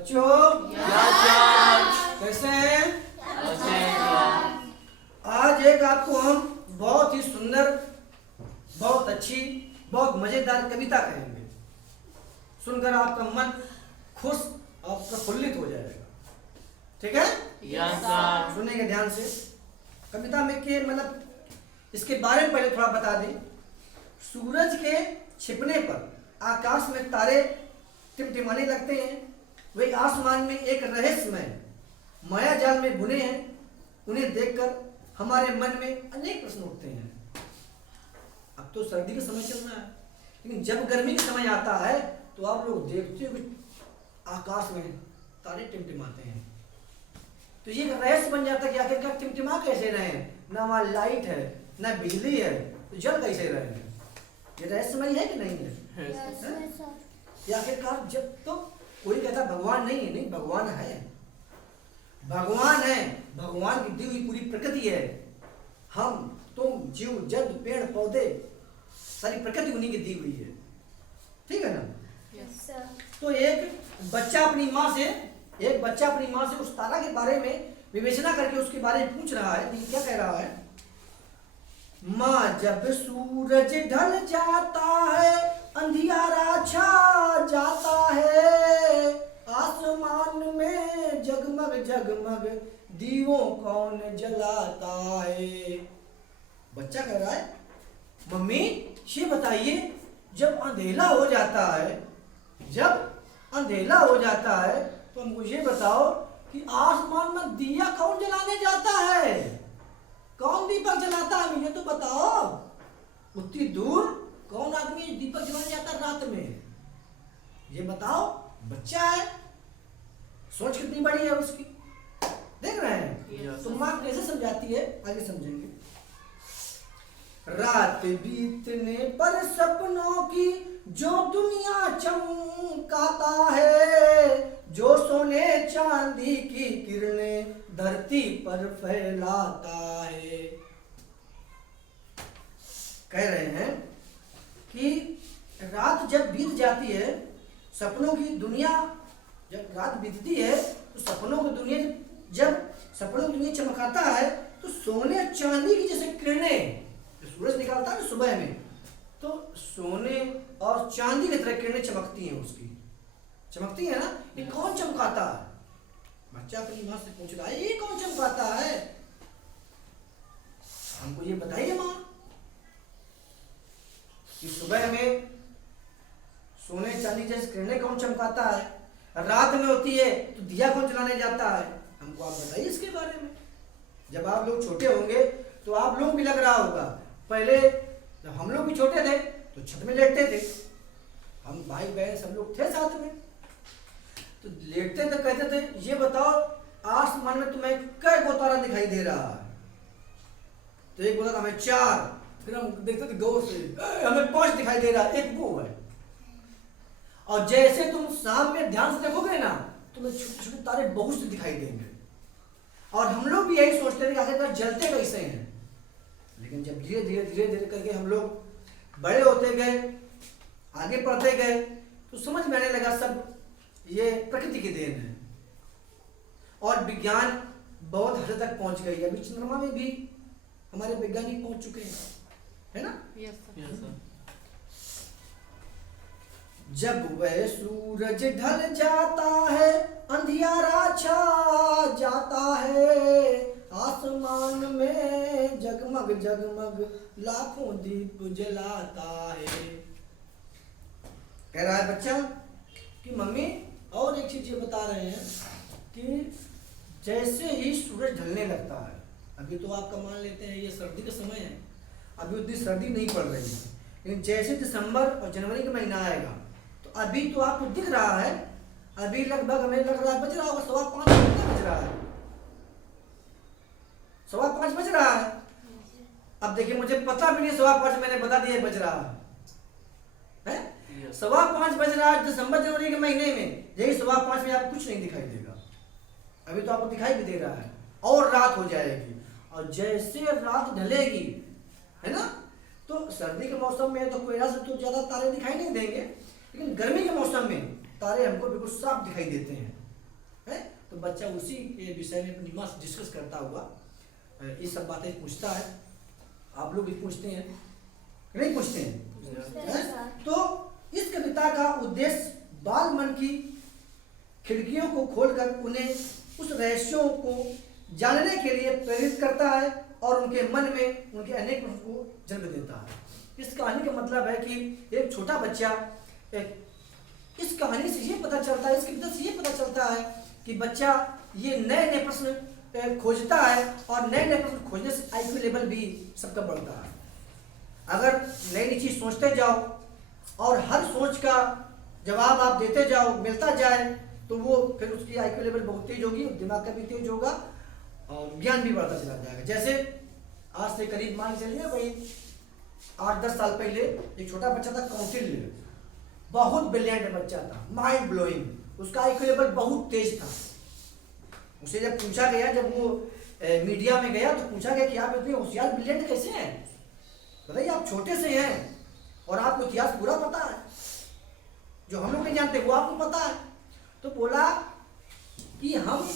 बच्चों कैसे हैं? आज एक आपको हम बहुत ही सुंदर, बहुत अच्छी, बहुत मजेदार कविता कहेंगे। सुनकर आपका मन खुश और प्रफुल्लित हो जाएगा। ठीक है? सुनेंगे ध्यान से। कविता में के मतलब इसके बारे में पहले थोड़ा बता दें। सूरज के छिपने पर आकाश में तारे टिमटिमाने लगते हैं। वे आसमान में एक रहस्यमय माया जाल में बुने हैं। उन्हें देखकर हमारे मन में अनेक प्रश्न उठते हैं। अब तो सर्दी का समय चल रहा है, लेकिन जब गर्मी का समय आता है तो आप लोग देखते हो कि आकाश में तारे टिमटिमाते हैं। तो ये रहस्य बन जाता है कि आखिरकार टिमटिमा कैसे रहे हैं? ना वहाँ लाइट है, ना बिजली है, तो जल कैसे रहे हैं? ये रहस्यमय है कि नहीं है? ये आखिरकार जब तो कोई कहता भगवान नहीं है, नहीं, भगवान है। भगवान है, भगवान की दी हुई पूरी प्रकृति है। हम, तुम, जीव, जंतु, पेड़, पौधे, सारी प्रकृति उन्हीं की दी हुई है। ठीक है ना? तो एक बच्चा अपनी माँ से उस तारा के बारे में विवेचना करके उसके बारे में पूछ रहा है। क्या कह रहा है? माँ, जब सूरज ढल जाता है, अंधियारा छा जाता है, आसमान में जगमग जगमग दीवों कौन जलाता है? बच्चा कह रहा है, मम्मी ये बताइए, जब अंधेला हो जाता है तो हमको ये बताओ कि आसमान में दिया कौन जलाने जाता है? कौन दीपक जलाता है? ये तो बताओ। उतनी दूर कौन आदमी दीपक जलाने जाता है रात में? ये बताओ। बच्चा है, सोच कितनी बड़ी है उसकी। देख रहे हैं? तो माँ कैसे समझाती है, आगे समझेंगे। रात बीतने पर सपनों की जो दुनिया चमकाता है, जो सोने चांदी की किरणें धरती पर फैलाता है। कह रहे हैं कि रात जब बीत जाती है, सपनों की दुनिया जब रात बीतती है तो सपनों की दुनिया चमकाता है, तो सोने चांदी की जैसे किरणें सूरज निकालता है सुबह में, तो सोने और चांदी की तरह किरणें चमकती हैं उसकी। चमकती है ना? ये कौन चमकाता है? बच्चा अपनी माँ से पूछ रहा है, ये कौन चमकाता है? हमको ये बताइए माँ कि सुबह में सोने चांदी जैसे किरणें कौन चमकाता है? रात में होती है तो दिया कौन जलाने जाता है? हमको आप बताइए इसके बारे में। जब आप लोग छोटे होंगे तो आप लोग भी लग रहा होगा, पहले जब हम लोग भी छोटे थे तो छत में लेटते थे। हम भाई बहन सब लोग थे साथ में, तो लेटते थे, कहते थे ये बताओ आसमान में तुम्हें कै गो तारा दिखाई दे रहा है? तो एक बोला था हमें 4। फिर हम देखते थे गौर से, हमें 5 दिखाई दे रहा है, एक वो है। और जैसे तुम शाम में ध्यान से देखोगे ना, तुम्हें छोटे छोटे तारे बहुत से दिखाई देंगे। और हम लोग भी यही सोचते थे कि आखिरकार जलते कैसे हैं। लेकिन जब धीरे धीरे करके हम लोग बड़े होते गए, आगे बढ़ते गए, तो समझ में आने लगा सब ये प्रकृति की देन है। और विज्ञान बहुत हद तक पहुंच गई है। अभी चंद्रमा में भी हमारे वैज्ञानिक पहुंच चुके हैं, है ना? Yes, sir. जब वह सूरज ढल जाता है, अंधियारा छा जाता है, आसमान में जगमग जगमग लाखों दीप जलाता है। कह रहा है बच्चा कि मम्मी और एक चीज ये बता रहे हैं कि जैसे ही सूरज ढलने लगता है, अभी तो आपका मान लेते हैं ये सर्दी का समय है, अभी उतनी सर्दी नहीं पड़ रही है, लेकिन जैसे दिसंबर और जनवरी का महीना आएगा तो अभी तो आपको दिख रहा है, अभी लगभग हमें लग रहा है बज रहा होगा 5:15 बज रहा है, 5:15 बज रहा है। अब देखिए मुझे पता भी नहीं 5:15 मैंने बता दिया बज रहा है। 5:15 बज रहा है दिसंबर जनवरी के महीने में। यही 5:15 में आपको कुछ नहीं दिखाई देगा, अभी तो आपको दिखाई भी दे रहा है। और रात हो जाएगी, और जैसे रात ढलेगी, है ना, तो सर्दी के मौसम में तो कोयला से तो ज्यादा तारे दिखाई नहीं देंगे, लेकिन गर्मी के मौसम में तारे हमको बिल्कुल साफ दिखाई देते हैं। तो बच्चा उसी के विषय में अपनी माँ से डिस्कस करता हुआ ये सब बातें पूछता है। आप लोग भी पूछते हैं नहीं पूछते हैं? तो इस कविता का उद्देश्य बाल मन की खिड़कियों को खोलकर उन्हें उस रहस्यों को जानने के लिए प्रेरित करता है और उनके मन में उनके अनेक प्रश्नों को जन्म देता है। इस कहानी का मतलब है कि एक छोटा बच्चा इस कहानी से ये पता चलता है, इस कविता से ये पता चलता है कि बच्चा ये नए नए प्रश्न खोजता है और नए नए प्रश्न खोजने से आईक्यू लेवल भी सबका बढ़ता है। अगर नई नई चीज सोचते जाओ और हर सोच का जवाब आप देते जाओ, मिलता जाए, तो वो फिर उसकी आईक्यू लेवल बहुत तेज होगी, दिमाग का भी तेज होगा और ज्ञान भी बढ़ता चला जाएगा। जैसे आज से करीब मान चलिए भाई 8-10 साल पहले एक छोटा बच्चा था कौटिल्य, बहुत ब्रिलियंट बच्चा था, माइंड ब्लोइंग, उसका आईक्यू लेवल बहुत तेज था। उसे जब पूछा गया, जब वो मीडिया में गया तो पूछा गया कि आप इतने होशियार ब्रिलियंट कैसे हैं? बताइए, आप छोटे से हैं और आपको इतिहास पूरा पता है, जो हम लोग नहीं जानते वो आपको पता है। तो बोला कि हम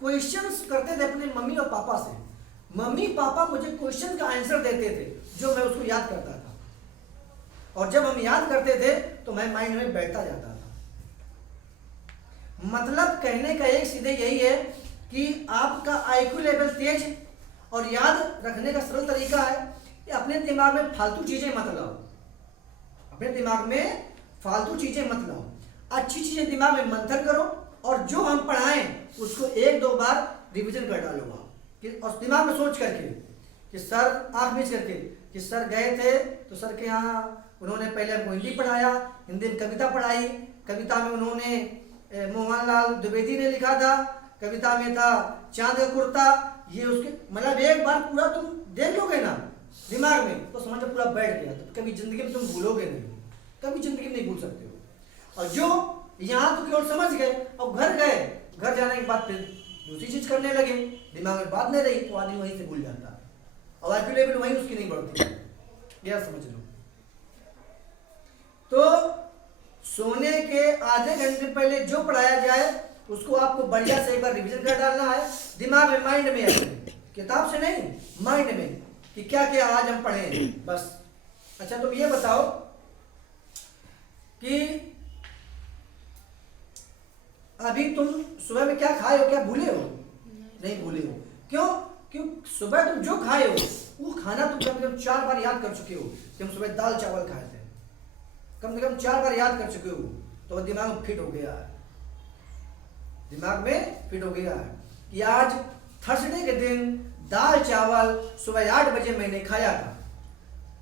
क्वेश्चंस करते थे अपने मम्मी और पापा से, मम्मी पापा मुझे क्वेश्चन का आंसर देते थे जो मैं उसको याद करता था, और जब हम याद करते थे तो मैं माइंड में बैठता जाता था। मतलब कहने का एक सीधे यही है कि आपका आईक्यू लेवल तेज और याद रखने का सरल तरीका है कि अपने दिमाग में फालतू चीजें मत लाओ, अपने दिमाग में फालतू चीजें मत लाओ, अच्छी चीजें दिमाग में मंथन करो और जो हम पढ़ाएं उसको 1-2 बार रिवीजन कर डालो कि, और दिमाग में सोच करके कि सर आंख मीच करके कि सर गए थे तो सर के यहाँ उन्होंने पहले हमको हिंदी पढ़ाया, हिंदी में कविता पढ़ाई, कविता में उन्होंने मोहनलाल द्विवेदी ने लिखा था, कविता में था चांद का कुर्ता, ये उसके मतलब एक बार पूरा तुम देख लोगे ना दिमाग में तो समझो पूरा बैठ गया, तो कभी जिंदगी में तुम भूलोगे नहीं, कभी जिंदगी में नहीं भूल सकते हो। और जो यहाँ तो केवल समझ गए और घर गए, घर जाने के बाद फिर दूसरी चीज करने लगे, दिमाग में बात नहीं रही तो आदमी वहीं से भूल जाता है और आईक्यू लेवल वहीं उसकी नहीं बढ़ती, यह समझ लो। तो सोने के आधे घंटे पहले जो पढ़ाया जाए उसको आपको बढ़िया से एक बार रिवीजन कर डालना है दिमाग में, माइंड में, किताब से नहीं, माइंड में कि क्या क्या आज हम पढ़े बस। अच्छा तुम ये बताओ कि अभी तुम सुबह में क्या खाए हो, क्या भूले हो? नहीं भूले हो। क्यों? क्यों? सुबह तुम जो खाए हो वो खाना तुम कम से कम 4 बार याद कर चुके हो कि हम सुबह दाल चावल खाए थे, कम से कम 4 बार याद कर चुके हो, तो दिमाग में फिट हो गया है, दिमाग में फिट हो गया है कि आज थर्सडे के दिन दाल चावल सुबह 8 बजे मैंने खाया था।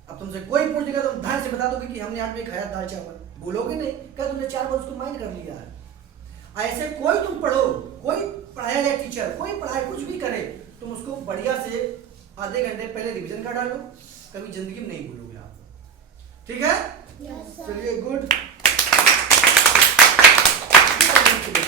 अब तुमसे कोई पूछ देगा तो तुम ध्यान से बता दोगे कि हमने 8 बजे खाया दाल चावल, बोलोगे नहीं, क्या तुमने 4 बार उसको माइंड कर लिया है। ऐसे कोई तुम पढ़ो, कोई पढ़ाया गया टीचर, कोई पढ़ाए कुछ भी करे, तुम उसको बढ़िया से आधे घंटे पहले रिवीजन कर डालो, कभी जिंदगी में नहीं भूलोगे आप। ठीक है? चलिए, गुड।